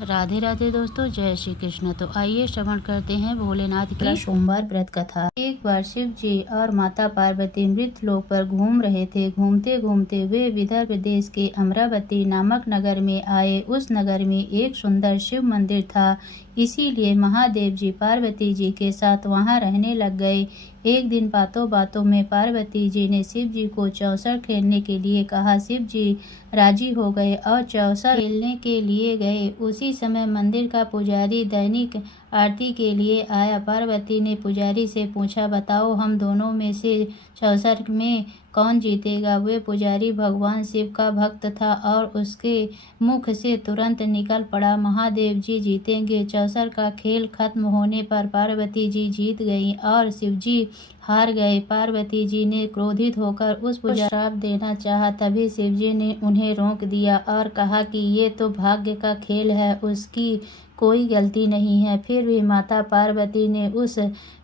राधे राधे दोस्तों, जय श्री कृष्ण। तो आइए श्रवण करते हैं भोलेनाथ की सोमवार व्रत कथा। एक बार शिव जी और माता पार्वती मृत लोक पर घूम रहे थे। घूमते घूमते वे विदर्भ देश के अमरावती नामक नगर में आए। उस नगर में एक सुंदर शिव मंदिर था, इसीलिए महादेव जी पार्वती जी के साथ वहां रहने लग गए। एक दिन बातों बातों में पार्वती जी ने शिव जी को चौसर खेलने के लिए कहा। शिव जी राजी हो गए और चौसर खेलने के लिए गए। उसी समय मंदिर का पुजारी दैनिक आरती के लिए आया। पार्वती ने पुजारी से पूछा, बताओ हम दोनों में से चौसर में कौन जीतेगा। वे पुजारी भगवान शिव का भक्त था और उसके मुख से तुरंत निकल पड़ा, महादेव जी जीतेंगे। चौसर का खेल खत्म होने पर पार्वती जी जीत गईं और शिव जी हार गए। पार्वती जी ने क्रोधित होकर उस पुजारी को श्राप देना चाहा, तभी शिव जी ने उन्हें रोक दिया और कहा कि ये तो भाग्य का खेल है, उसकी कोई गलती नहीं है। फिर भी माता पार्वती ने उस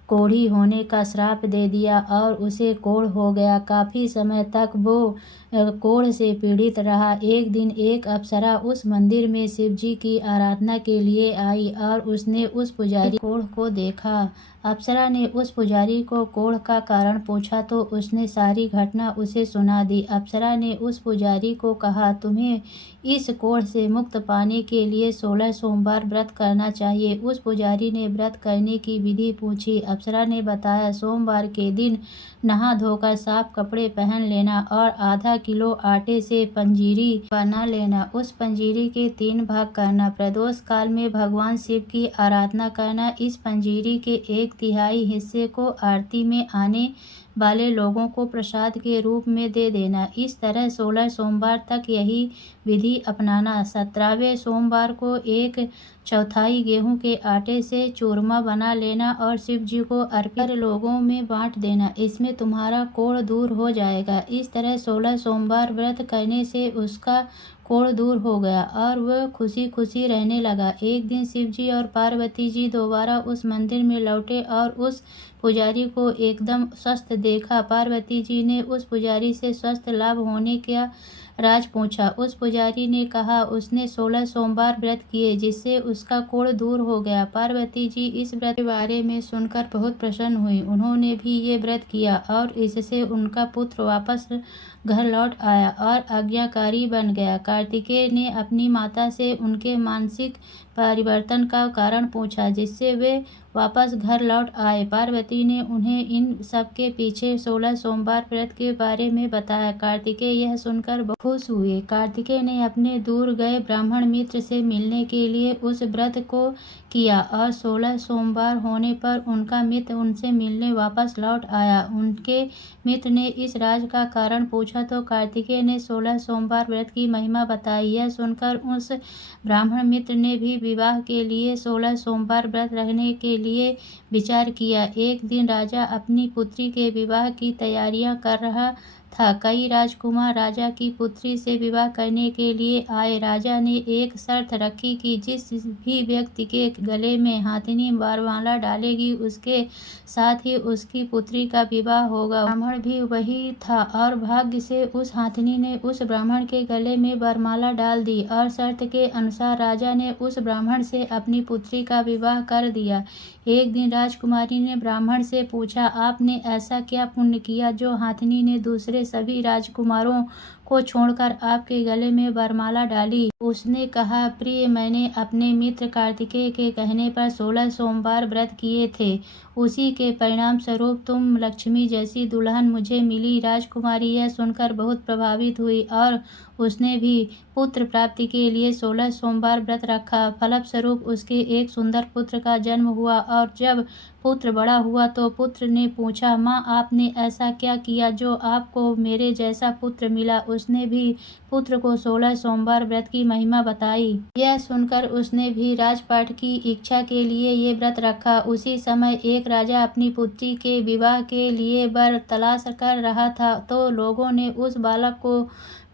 कोढ़ी होने का श्राप दे दिया और उसे कोढ़ हो गया। काफी समय तक वो कोढ़ से पीड़ित रहा। एक दिन एक अप्सरा उस मंदिर में शिव जी की आराधना के लिए आई और उसने उस पुजारी कोढ़ को देखा। अप्सरा ने उस पुजारी को कोढ़ का कारण पूछा तो उसने सारी घटना उसे सुना दी। अप्सरा ने उस पुजारी को कहा, तुम्हें इस कोढ़ से मुक्त पाने के लिए 16 सोमवार व्रत करना चाहिए। उस पुजारी ने व्रत करने की विधि पूछी। अप्सरा ने बताया, सोमवार के दिन नहा धोकर साफ कपड़े पहन लेना और आधा किलो आटे से पंजीरी बना लेना। उस पंजीरी के 3 भाग करना। प्रदोष काल में भगवान शिव की आराधना करना। इस पंजीरी के 1/3 हिस्से को आरती में आने वाले लोगों को प्रसाद के रूप में दे देना। इस तरह 16 सोमवार तक यही विधि अपनाना। 17वें सोमवार को 1/4 गेहूं के आटे से चूरमा बना लेना और शिव जी को अर्पित कर लोगों में बांट देना। इसमें तुम्हारा कोढ़ दूर हो जाएगा। इस तरह 16 सोमवार व्रत करने से उसका कोढ़ दूर हो गया और वह खुशी खुशी रहने लगा। एक दिन शिव जी और पार्वती जी दोबारा उस मंदिर में लौटे और उस पुजारी को एकदम स्वस्थ देखा। पार्वती जी ने उस पुजारी से स्वस्थ लाभ होने का राज पूछा। उस पुजारी ने कहा उसने 16 सोमवार व्रत किए जिससे उसका कोढ़ दूर हो गया। पार्वती जी इस व्रत के बारे में सुनकर बहुत प्रसन्न हुई। उन्होंने भी ये व्रत किया और इससे उनका पुत्र वापस घर लौट आया और आज्ञाकारी बन गया। कार्तिकेय ने अपनी माता से उनके मानसिक परिवर्तन का कारण पूछा जिससे वे वापस घर लौट आए। पार्वती ने उन्हें इन सब के पीछे 16 सोमवार व्रत के बारे में बताया। कार्तिकेय यह सुनकर बहुत खुश हुए। कार्तिकेय ने अपने दूर गए ब्राह्मण मित्र से मिलने के लिए उस व्रत को किया और 16 सोमवार होने पर उनका मित्र उनसे मिलने वापस लौट आया। उनके मित्र ने इस राज का कारण पूछा तो कार्तिकेय ने 16 सोमवार व्रत की महिमा बताई। यह सुनकर उस ब्राह्मण मित्र ने भी विवाह के लिए 16 सोमवार व्रत रखने के लिए विचार किया। एक दिन राजा अपनी पुत्री के विवाह की तैयारियां कर रहा था। कई राजकुमार राजा की पुत्री से विवाह करने के लिए आए। राजा ने एक शर्त रखी कि जिस भी व्यक्ति के गले में हाथिनी वरमाला डालेगी उसके साथ ही उसकी पुत्री का विवाह होगा। ब्राह्मण भी वही था और भाग्य से उस हाथिनी ने उस ब्राह्मण के गले में वरमाला डाल दी और शर्त के अनुसार राजा ने उस ब्राह्मण से अपनी पुत्री का विवाह कर दिया। एक दिन राजकुमारी ने ब्राह्मण से पूछा, आपने ऐसा क्या पुण्य किया जो हाथिनी ने दूसरे सभी राजकुमारों को छोड़कर आपके गले में वरमाला डाली। उसने कहा, प्रिय, मैंने अपने मित्र कार्तिकेय के कहने पर 16 सोमवार व्रत किए थे। उसी के परिणाम स्वरूप तुम लक्ष्मी जैसी दुल्हन मुझे मिली। राजकुमारी यह सुनकर बहुत प्रभावित हुई और उसने भी पुत्र प्राप्ति के लिए 16 सोमवार व्रत रखा। फलस्वरूप उसके एक सुंदर पुत्र का जन्म हुआ और जब पुत्र बड़ा हुआ तो पुत्र ने पूछा, माँ, आपने ऐसा क्या किया जो आपको मेरे जैसा पुत्र मिला। उसने भी पुत्र को 16 सोमवार व्रत की महिमा बताई। यह सुनकर उसने भी राजपाट की इच्छा के लिए ये व्रत रखा। उसी समय एक राजा अपनी पुत्री के विवाह के लिए वर तलाश कर रहा था तो लोगों ने उस बालक को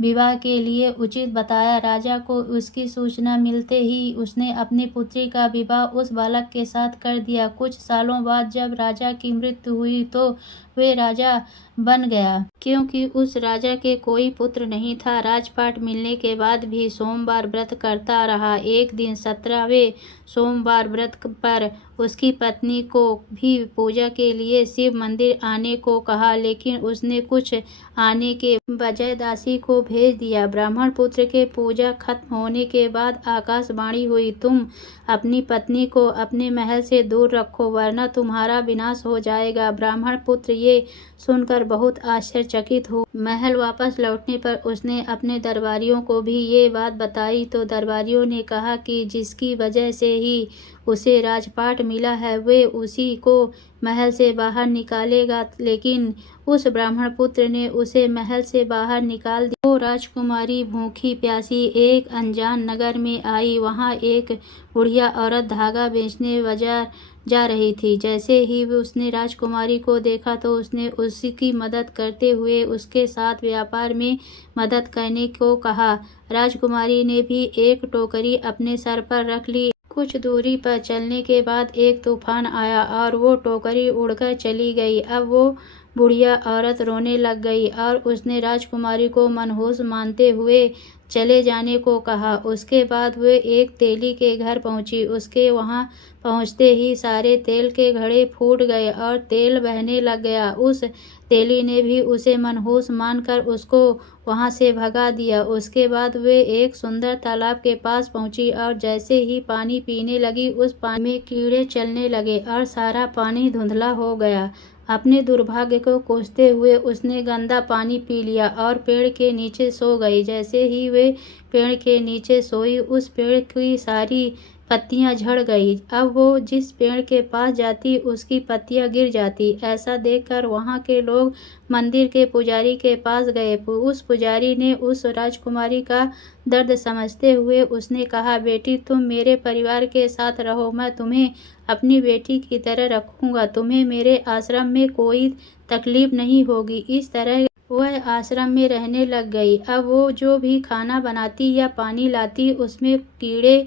विवाह के लिए उचित बताया। राजा को उसकी सूचना मिलते ही उसने अपनी पुत्री का विवाह उस बालक के साथ कर दिया। कुछ सालों बाद जब राजा की मृत्यु हुई तो वे राजा बन गया, क्योंकि उस राजा के कोई पुत्र नहीं था। राजपाट मिलने के बाद भी सोमवार व्रत करता रहा। एक दिन 17वें सोमवार व्रत पर उसकी पत्नी को भी पूजा के लिए शिव मंदिर आने को कहा, लेकिन उसने कुछ आने के बजाय दासी को भेज दिया। ब्राह्मण पुत्र के पूजा खत्म होने के बाद आकाशवाणी हुई, तुम अपनी पत्नी को अपने महल से दूर रखो वरना तुम्हारा विनाश हो जाएगा। ब्राह्मण पुत्र ये सुनकर बहुत आश्चर्यचकित हुआ। महल वापस लौटने पर उसने अपने दरबारियों को भी ये बात बताई तो दरबारियों ने कहा कि जिसकी वजह से ही उसे राजपाट मिला है वे उसी को महल से बाहर निकालेगा, लेकिन उस ब्राह्मण पुत्र ने उसे महल से बाहर निकाल दिया। वो राजकुमारी भूखी प्यासी एक अनजान नगर में आई। वहाँ एक बुढ़िया औरत धागा बेचने बाजार जा रही थी। जैसे ही उसने राजकुमारी को देखा तो उसने उसकी मदद करते हुए उसके साथ व्यापार में मदद करने को कहा। राजकुमारी ने भी एक टोकरी अपने सर पर रख ली। कुछ दूरी पर चलने के बाद एक तूफान आया और वो टोकरी उड़कर चली गई। अब वो बुढ़िया औरत रोने लग गई और उसने राजकुमारी को मनहूस मानते हुए चले जाने को कहा। उसके बाद वे एक तेली के घर पहुंची। उसके वहां पहुंचते ही सारे तेल के घड़े फूट गए और तेल बहने लग गया। उस तेली ने भी उसे मनहूस मानकर उसको वहां से भगा दिया। उसके बाद वे एक सुंदर तालाब के पास पहुंची और जैसे ही पानी पीने लगी उस पानी में कीड़े चलने लगे और सारा पानी धुंधला हो गया। अपने दुर्भाग्य को कोसते हुए उसने गंदा पानी पी लिया और पेड़ के नीचे सो गई। जैसे ही वे पेड़ के नीचे सोई उस पेड़ की सारी पत्तियां झड़ गई। अब वो जिस पेड़ के पास जाती उसकी पत्तियां गिर जाती। ऐसा देखकर वहां के लोग मंदिर के पुजारी के पास गए। उस पुजारी ने उस राजकुमारी का दर्द समझते हुए उसने कहा, बेटी तुम मेरे परिवार के साथ रहो, मैं तुम्हें अपनी बेटी की तरह रखूंगा, तुम्हें मेरे आश्रम में कोई तकलीफ नहीं होगी। इस तरह वह आश्रम में रहने लग गई। अब वो जो भी खाना बनाती या पानी लाती उसमें कीड़े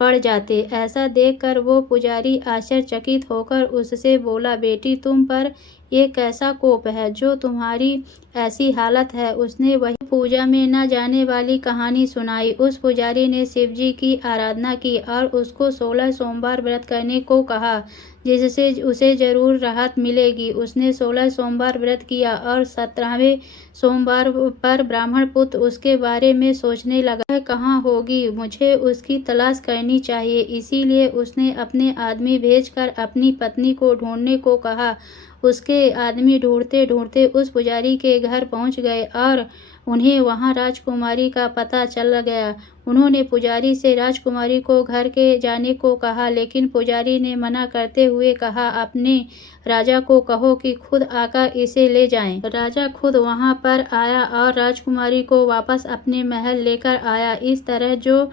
पड़ जाते। ऐसा देखकर वो पुजारी आश्चर्यचकित होकर उससे बोला, बेटी तुम पर ये कैसा कोप है जो तुम्हारी ऐसी हालत है। उसने वही पूजा में न जाने वाली कहानी सुनाई। उस पुजारी ने शिवजी की आराधना की और उसको 16 सोमवार व्रत करने को कहा, जिससे उसे जरूर राहत मिलेगी। उसने 16 सोमवार व्रत किया और 17वें सोमवार पर ब्राह्मण पुत्र उसके बारे में सोचने लगा, वह कहाँ होगी, मुझे उसकी तलाश करनी चाहिए। इसीलिए उसने अपने आदमी भेजकर अपनी पत्नी को ढूंढने को कहा। उसके आदमी ढूंढते ढूंढते उस पुजारी के घर पहुंच गए और उन्हें वहां राजकुमारी का पता चल गया। उन्होंने पुजारी से राजकुमारी को घर के जाने को कहा, लेकिन पुजारी ने मना करते हुए कहा, अपने राजा को कहो कि खुद आकर इसे ले जाएं। राजा खुद वहां पर आया और राजकुमारी को वापस अपने महल लेकर आया। इस तरह जो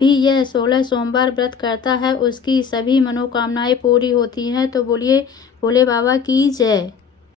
भी यह 16 सोमवार व्रत करता है उसकी सभी मनोकामनाएं पूरी होती हैं। तो बोलिए भोले बाबा की जय।